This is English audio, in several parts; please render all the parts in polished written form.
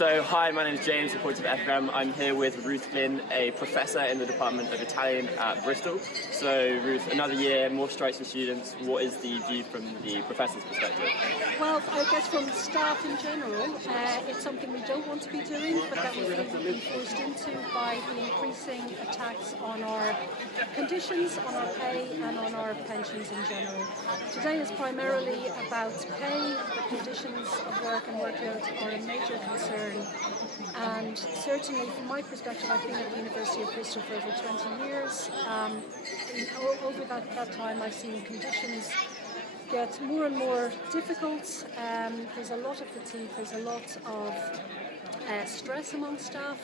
So, hi, my name is James, reporter of Epigram. I'm here with Ruth Glynn, a professor in the Department of Italian at Bristol. So, Ruth, another year, more strikes for students. What is the view from the professor's perspective? Well, I guess from staff in general, it's something we don't want to be doing, but that we feel we've been forced into by the increasing attacks on our conditions, on our pay and on our pensions in general. Today is primarily about pay. The conditions of work and workload are a major concern, and certainly from my perspective, I've been at the University of Bristol for over 20 years. Over that time I've seen conditions get more and more difficult. There's a lot of fatigue, there's a lot of stress among staff.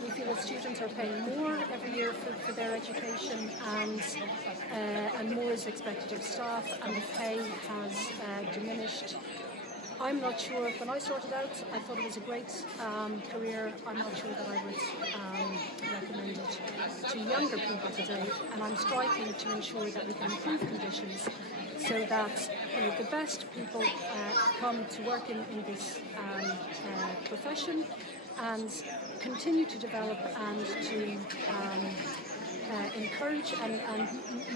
We feel that students are paying more every year for their education, and more is expected of staff, and the pay has diminished. I'm not sure, when I started out I thought it was a great career. I'm not sure that I would recommend it to younger people today, and I'm striking to ensure that we can improve conditions so that the best people come to work in this profession and continue to develop and to encourage and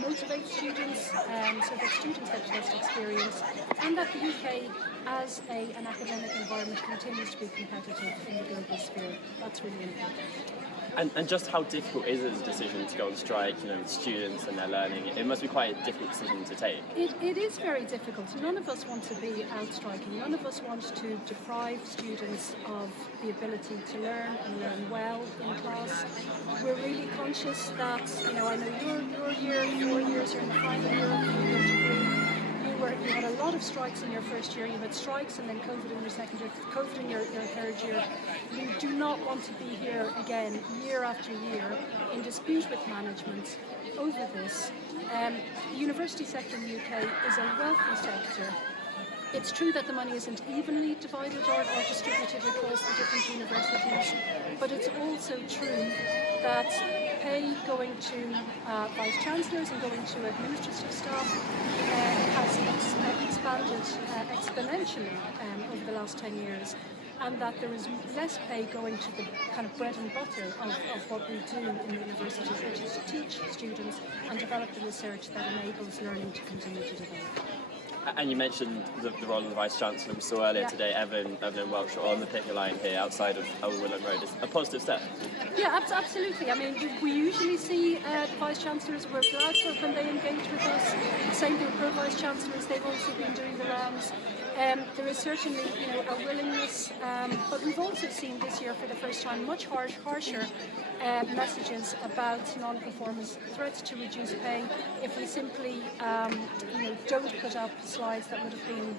motivate students, so that students get the best experience, and that the UK as an academic environment continues to be competitive in the global sphere. That's really important. And just how difficult is it as a decision to go on strike, with students and their learning? It must be quite a difficult decision to take. It is very difficult. None of us want to be out striking. None of us want to deprive students of the ability to learn and learn well in class. We're really conscious that, I know your year, 4 years, you're in the final year of your degree. You had a lot of strikes in your first year. You had strikes and then COVID in your second year, COVID in your third year. You do not want to be here again, year after year, in dispute with management over this. The university sector in the UK is a wealthy sector. It's true that the money isn't evenly divided or distributed across the different universities, but it's also true that pay going to vice-chancellors and going to administrative staff has expanded exponentially over the last 10 years, and that there is less pay going to the kind of bread and butter of what we do in the universities, which is to teach students and develop the research that enables learning to continue to develop. And you mentioned the role of the Vice-Chancellor. We saw earlier today Evelyn Welsh on the picket line here outside of Willow Road. It's a positive step. Yeah, absolutely. I mean, we usually see the Vice-Chancellors, we're glad when they engage with us. Same thing for Vice-Chancellors, they've also been doing the rounds. There is certainly, a willingness, but we've also seen this year for the first time much harsher messages about non-performance, threats to reduce pay if we simply, don't put up slides that would have been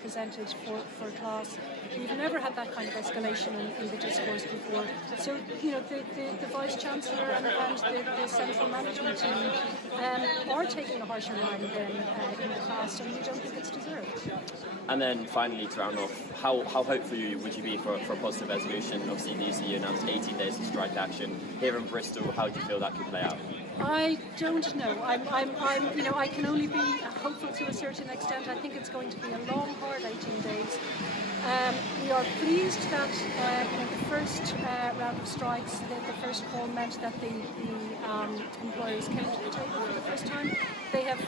presented for class. We've never had that kind of escalation in the discourse before. So, the Vice-Chancellor and the central management team are taking a harsher line than in the past, and we don't think it's deserved. And then finally, to round off, how hopeful would you be for a positive resolution? Obviously, the UCU announced 18 days of strike action. Here in Bristol, how do you feel that could play out? I don't know. I can only be hopeful to a certain extent. I think it's going to be a long, hard 18 days. We are pleased that the first round of strikes, the first call meant that the employers came to the table for the first time. They have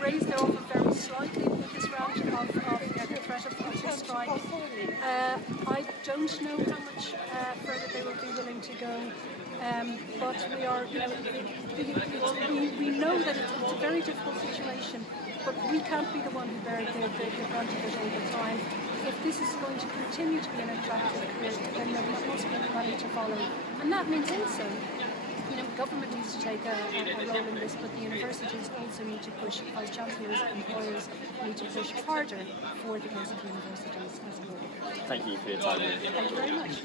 raised their offer very slightly with this round of the threat of strike. I don't know how much further they will be willing to go. But we are, we know that it's a very difficult situation, but we can't be the one who bears the brunt of it all the time. If this is going to continue to be an attractive career, then there must be money to follow. And that means also, government needs to take a role in this, but the universities also need to push, vice-chancellors, employers need to push harder for the case of universities as a whole. Thank you for your time. Thank you very much.